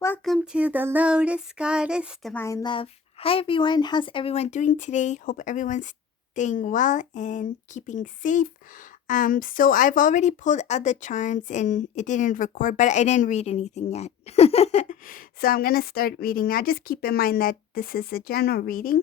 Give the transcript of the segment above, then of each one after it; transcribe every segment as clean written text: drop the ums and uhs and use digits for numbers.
Welcome to the Lotus Goddess Divine Love. Hi everyone, how's everyone doing today? Hope everyone's staying well and keeping safe. So I've already pulled out the charms and it didn't record, but I didn't read anything yet. So I'm gonna start reading now. Just keep in mind that this is a general reading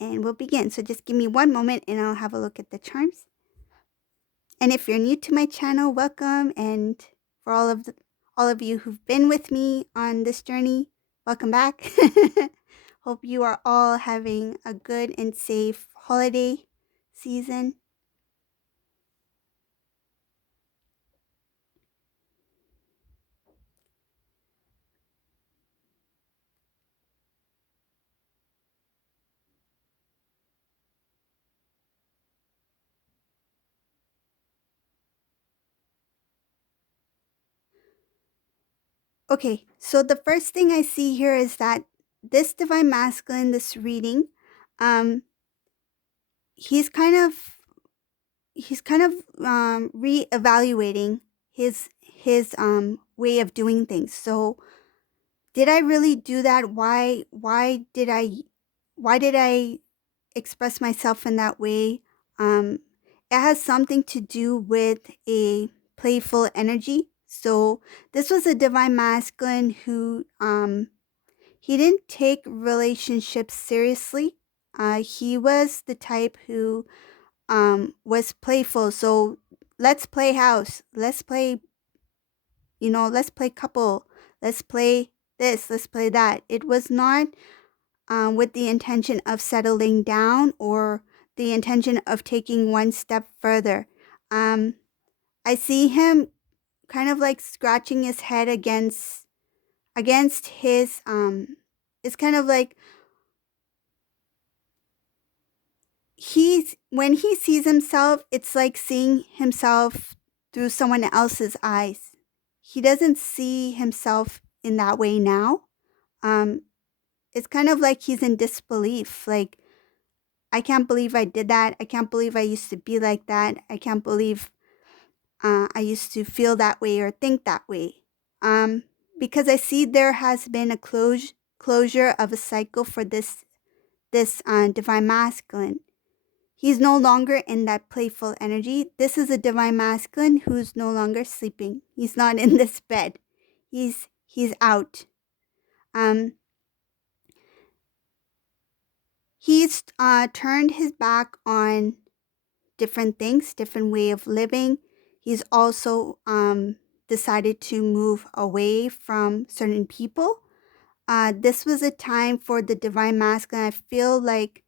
and we'll begin. So just give me one moment and I'll have a look at the charms. And if you're new to my channel, welcome. And for all of you who've been with me on this journey, welcome back. Hope you are all having a good and safe holiday season. Okay, so the first thing I see here is that this divine masculine, this reading, um, he's kind of reevaluating his way of doing things. So did I really do that? Why did I express myself in that way? Um, it has something to do with a playful energy. So this was a divine masculine who he didn't take relationships seriously. He was the type who was playful. So let's play house. Let's play, let's play couple. Let's play this. Let's play that. It was not with the intention of settling down or the intention of taking one step further. I see him kind of like scratching his head against his it's kind of like when he sees himself, it's like seeing himself through someone else's eyes. He doesn't see himself in that way now. Um, it's kind of like he's in disbelief. Like, I can't believe I did that. I can't believe I used to be like that. I can't believe I used to feel that way or think that way. Because I see there has been a closure of a cycle for this divine masculine. He's no longer in that playful energy. This is a divine masculine who's no longer sleeping. He's not in this bed. He's out. Um, he's turned his back on different things, different way of living. He's also decided to move away from certain people. This was a time for the divine masculine. I feel like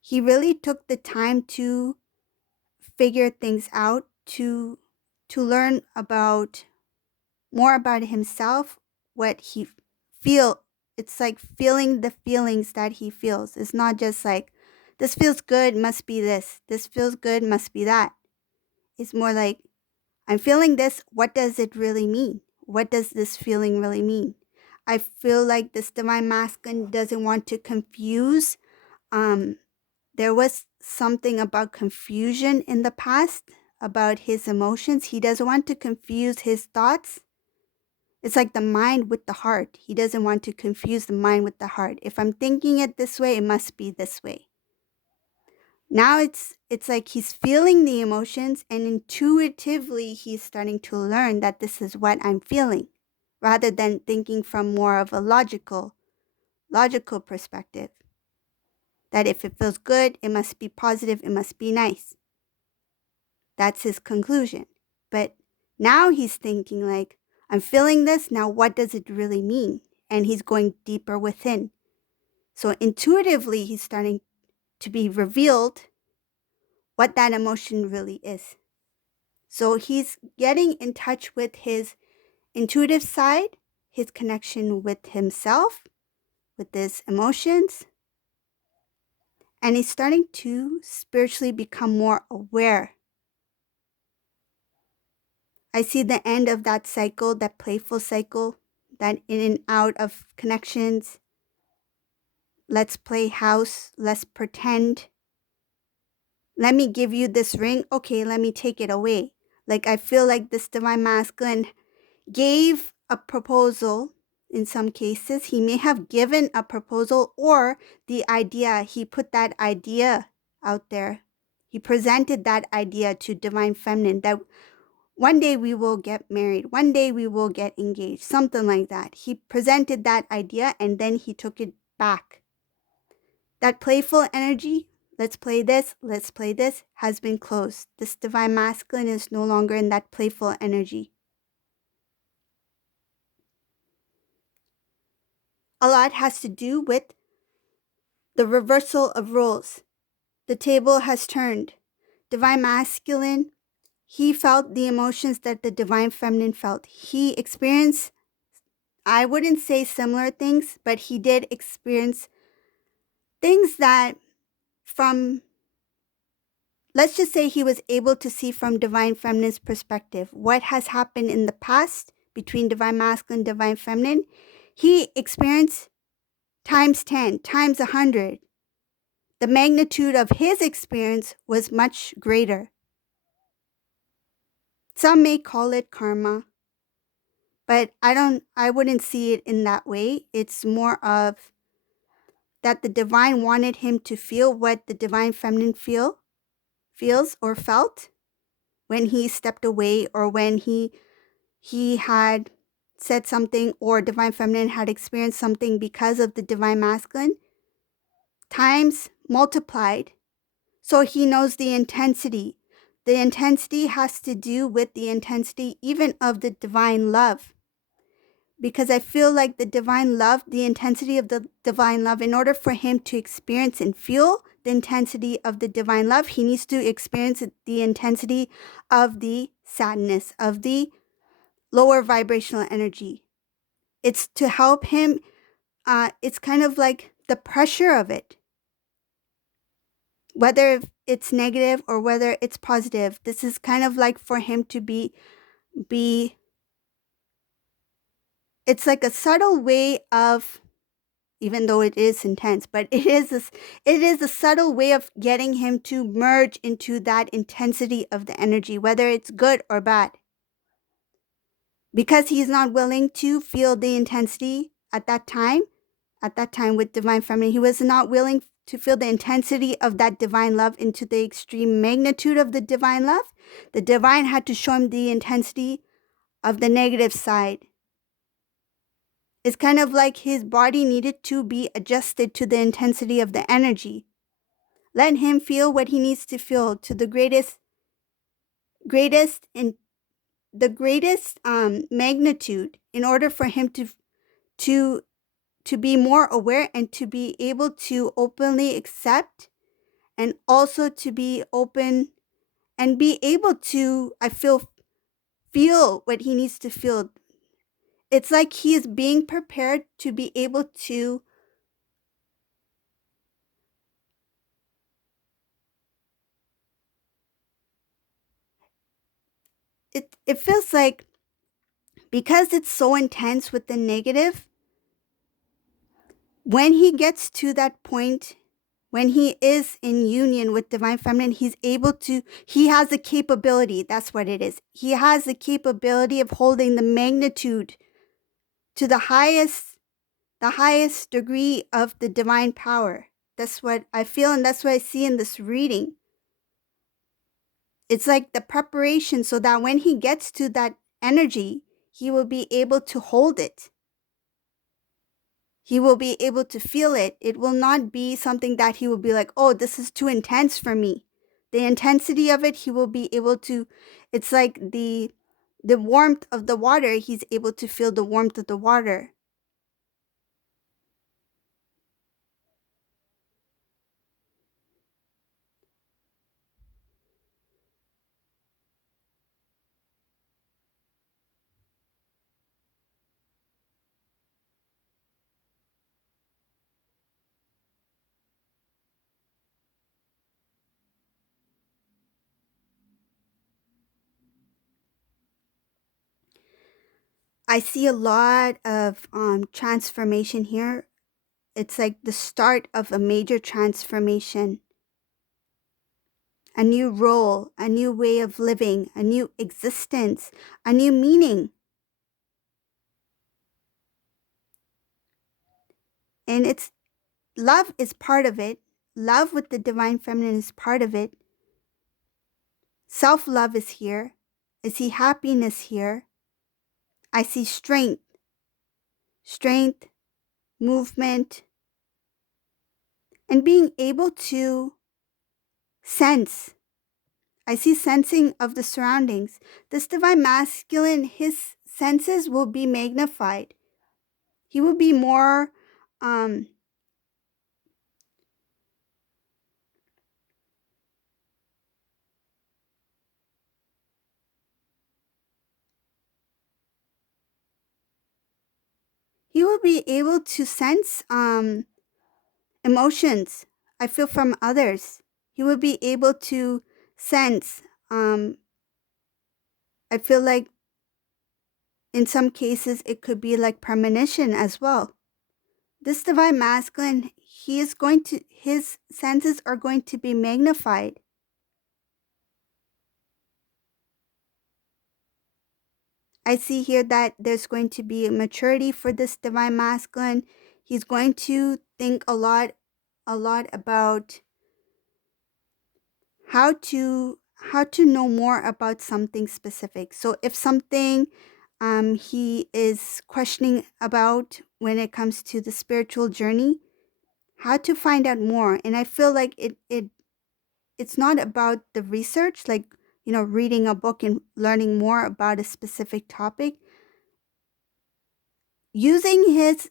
he really took the time to figure things out, to learn about more about himself, what he feel. It's like feeling the feelings that he feels. It's not just like, this feels good, must be this. This feels good, must be that. It's more like, I'm feeling this. What does it really mean? What does this feeling really mean? I feel like this divine masculine doesn't want to confuse. There was something about confusion in the past about his emotions. He doesn't want to confuse his thoughts. It's like the mind with the heart. He doesn't want to confuse the mind with the heart. If I'm thinking it this way, it must be this way. Now it's like he's feeling the emotions and intuitively he's starting to learn that this is what I'm feeling rather than thinking from more of a logical perspective. That if it feels good, it must be positive, it must be nice. That's his conclusion. But now he's thinking like, I'm feeling this, now what does it really mean? And he's going deeper within. So intuitively, he's starting to be revealed what that emotion really is. So he's getting in touch with his intuitive side, his connection with himself, with his emotions, and he's starting to spiritually become more aware. I see the end of that cycle, that playful cycle, that in and out of connections. Let's play house, let's pretend. Let me give you this ring. Okay, let me take it away. Like I feel like this divine masculine gave a proposal in some cases. He may have given a proposal or the idea. He put that idea out there. He presented that idea to Divine Feminine that one day we will get married. One day we will get engaged. Something like that. He presented that idea and then he took it back. That playful energy, let's play this, has been closed. This Divine Masculine is no longer in that playful energy. A lot has to do with the reversal of roles. The table has turned. Divine Masculine, he felt the emotions that the Divine Feminine felt. He experienced, I wouldn't say similar things, but he did experience things that from, let's just say he was able to see from Divine Feminine's perspective what has happened in the past between Divine Masculine and Divine Feminine. He experienced times 10, times 100. The magnitude of his experience was much greater. Some may call it karma, but I wouldn't see it in that way. It's more of that the divine wanted him to feel what the Divine Feminine feels or felt when he stepped away, or when he had said something, or Divine Feminine had experienced something because of the Divine Masculine, times multiplied. So he knows the intensity. The intensity has to do with the intensity even of the divine love. Because I feel like the divine love, the intensity of the divine love, in order for him to experience and feel the intensity of the divine love, he needs to experience the intensity of the sadness, of the lower vibrational energy. It's to help him, it's kind of like the pressure of it. Whether it's negative or whether it's positive, this is kind of like for him to be it's like a subtle way of, even though it is intense, but it is a subtle way of getting him to merge into that intensity of the energy, whether it's good or bad. Because he's not willing to feel the intensity at that time with Divine Feminine, he was not willing to feel the intensity of that divine love into the extreme magnitude of the divine love. The divine had to show him the intensity of the negative side. It's kind of like his body needed to be adjusted to the intensity of the energy. Let him feel what he needs to feel to the greatest magnitude, in order for him to be more aware and to be able to openly accept, and also to be open and be able to, I feel what he needs to feel. It's like he is being prepared to be able to it feels like, because it's so intense with the negative, when he gets to that point, when he is in union with Divine Feminine, he has the capability, that's what it is. He has the capability of holding the magnitude to the highest degree of the divine power. That's what I feel, and that's what I see in this reading. It's like the preparation so that when he gets to that energy, he will be able to hold it. He will be able to feel it. It will not be something that he will be like, oh, this is too intense for me. The intensity of it, he will be able to, it's like the warmth of the water, he's able to feel the warmth of the water. I see a lot of transformation here. It's like the start of a major transformation. A new role, a new way of living, a new existence, a new meaning. And it's love is part of it. Love with the divine feminine is part of it. Self-love is here. I see happiness here. I see strength, movement, and being able to sense. I see sensing of the surroundings. This divine masculine, his senses will be magnified. He will be more he will be able to sense emotions I feel from others. He will be able to sense I feel like in some cases it could be like premonition as well. This divine masculine, his senses are going to be magnified. I see here that there's going to be a maturity for this divine masculine. He's going to think a lot about how to know more about something specific. So if something he is questioning about when it comes to the spiritual journey, how to find out more. And I feel like it's not about the research, like, reading a book and learning more about a specific topic. Using his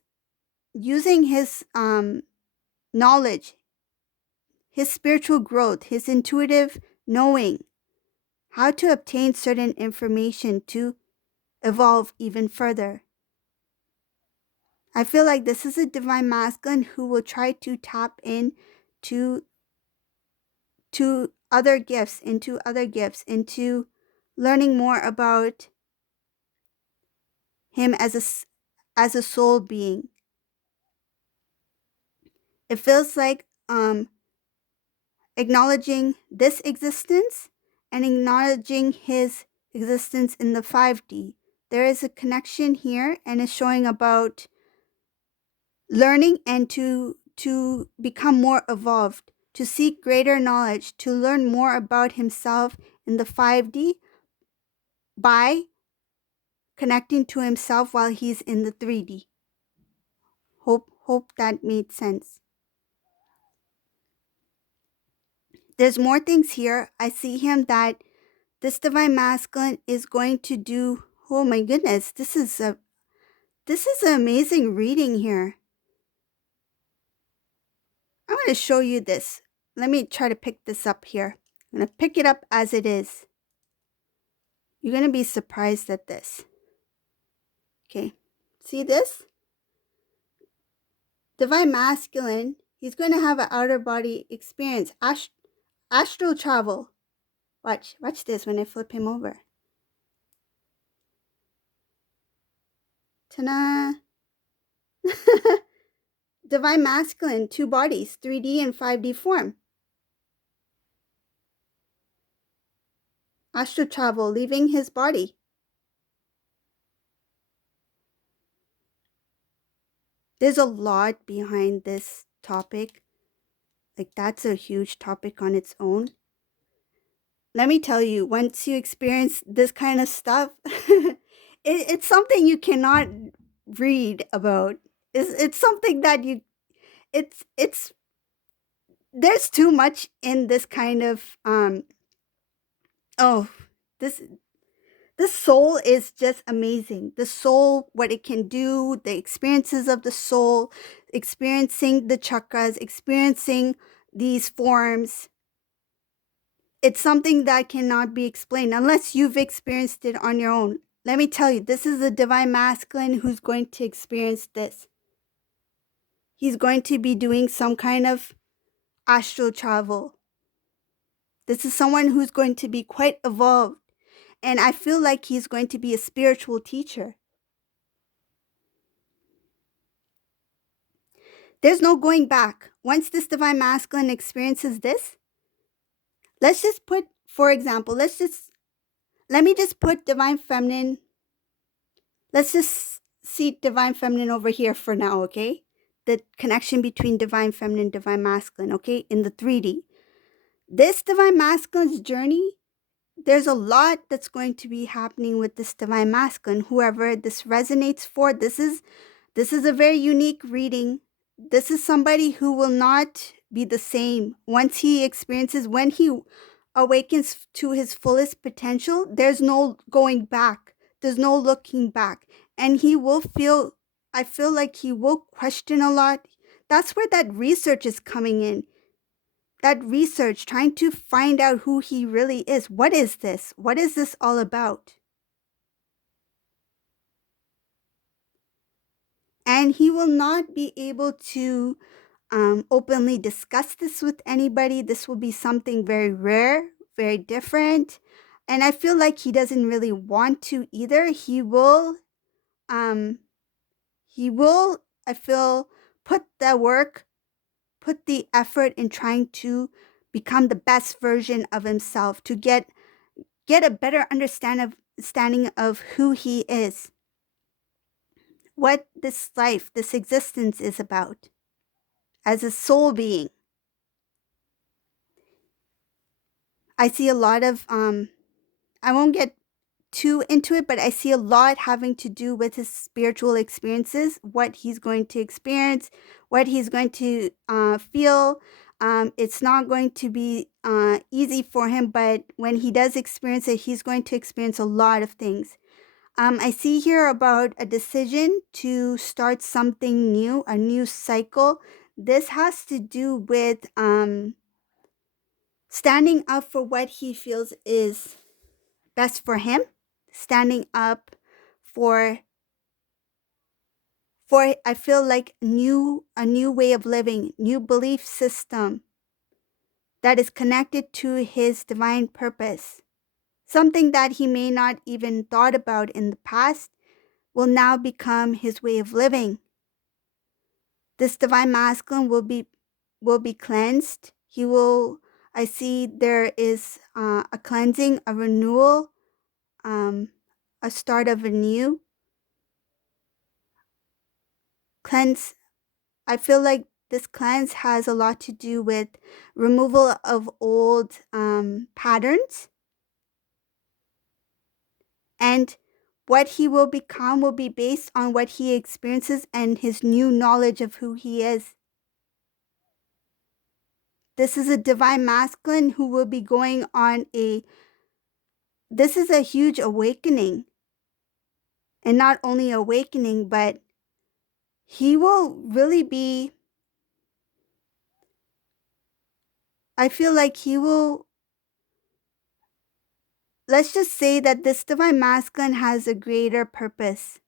knowledge, his spiritual growth, his intuitive knowing how to obtain certain information to evolve even further. I feel like this is a divine masculine who will try to tap in to into other gifts, into learning more about him as a soul being. It feels like acknowledging this existence and acknowledging his existence in the 5D. There is a connection here, and it's showing about learning and to become more evolved, to seek greater knowledge, to learn more about himself in the 5D by connecting to himself while he's in the 3D. Hope that made sense. There's more things here. I see him that this divine masculine is going to do. Oh my goodness, this is an amazing reading here. I'm going to show you this. Let me try to pick this up here. I'm going to pick it up as it is. You're going to be surprised at this. Okay, see this? Divine masculine, he's going to have an outer body experience, astral travel. Watch this when I flip him over. Ta-da! Divine masculine, 2 bodies, 3D and 5D form. Astral travel, leaving his body. There's a lot behind this topic. Like, that's a huge topic on its own. Let me tell you, once you experience this kind of stuff, it's something you cannot read about. It's something that it's there's too much in this kind of oh, this soul is just amazing. The soul, what it can do, the experiences of the soul, experiencing the chakras, experiencing these forms. It's something that cannot be explained unless you've experienced it on your own. Let me tell you, this is a divine masculine who's going to experience this. He's going to be doing some kind of astral travel. This is someone who's going to be quite evolved. And I feel like he's going to be a spiritual teacher. There's no going back. Once this divine masculine experiences this, let's just put, for example, let me just put divine feminine. Let's just see divine feminine over here for now, okay? the connection between divine feminine, divine masculine, okay, in the 3D. This divine masculine's journey, there's a lot that's going to be happening with this divine masculine. Whoever this resonates for, this is a very unique reading. This is somebody who will not be the same once he experiences, when he awakens to his fullest potential. There's no going back. There's no looking back. And he will feel, I feel like he will question a lot. That's where that research is coming in. That research, trying to find out who he really is. What is this? What is this all about? And he will not be able to openly discuss this with anybody. This will be something very rare, very different. And I feel like he doesn't really want to either. Um, I feel, put the work, put the effort in trying to become the best version of himself, to get a better understanding of who he is, what this life, this existence is about as a soul being. I see a lot of, I won't get too into it, but I see a lot having to do with his spiritual experiences, what he's going to experience, what he's going to feel. It's not going to be easy for him, but when he does experience it, he's going to experience a lot of things. I see here about a decision to start something new, a new cycle. This has to do with standing up for what he feels is best for him, standing up for I feel like a new way of living, new belief system that is connected to his divine purpose. Something that he may not even thought about in the past will now become his way of living. This divine masculine will be cleansed. He will, I see there is a cleansing, a renewal, a start of a new cleanse. I feel like this cleanse has a lot to do with removal of old patterns, and what he will become will be based on what he experiences and his new knowledge of who he is. This is a divine masculine who will be going on this is a huge awakening. And not only awakening, but he will really be, I feel like he will, let's just say that this divine masculine has a greater purpose.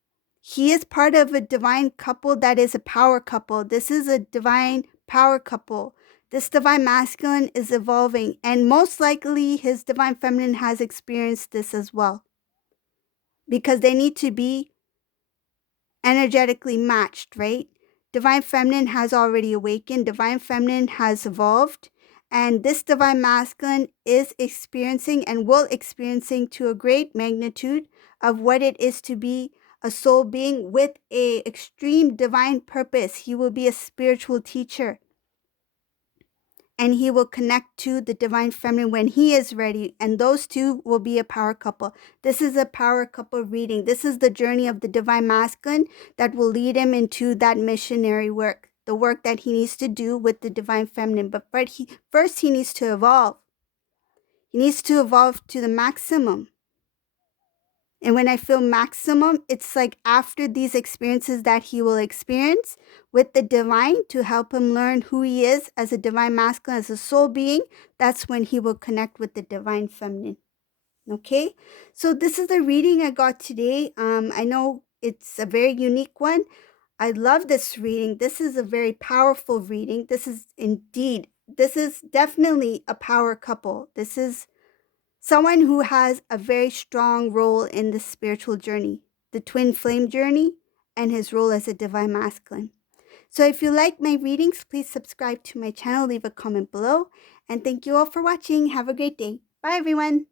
He is part of a divine couple that is a power couple. This is a divine power couple. This divine masculine is evolving, and most likely his divine feminine has experienced this as well, because they need to be energetically matched, right? Divine feminine has already awakened, divine feminine has evolved, and this divine masculine is experiencing and will experiencing to a great magnitude of what it is to be a soul being with a extreme divine purpose. He will be a spiritual teacher, and he will connect to the divine feminine when he is ready, and those two will be a power couple. This is a power couple reading. This is the journey of the divine masculine that will lead him into that missionary work, the work that he needs to do with the divine feminine. But first he needs to evolve. He needs to evolve to the maximum. And when I feel maximum, it's like after these experiences that he will experience with the divine to help him learn who he is as a divine masculine, as a soul being, that's when he will connect with the divine feminine. Okay, so this is the reading I got today. I know it's a very unique one. I love this reading. This is a very powerful reading. This is definitely a power couple. This is someone who has a very strong role in the spiritual journey, the twin flame journey, and his role as a divine masculine. So if you like my readings, please subscribe to my channel, leave a comment below, and thank you all for watching. Have a great day. Bye, everyone.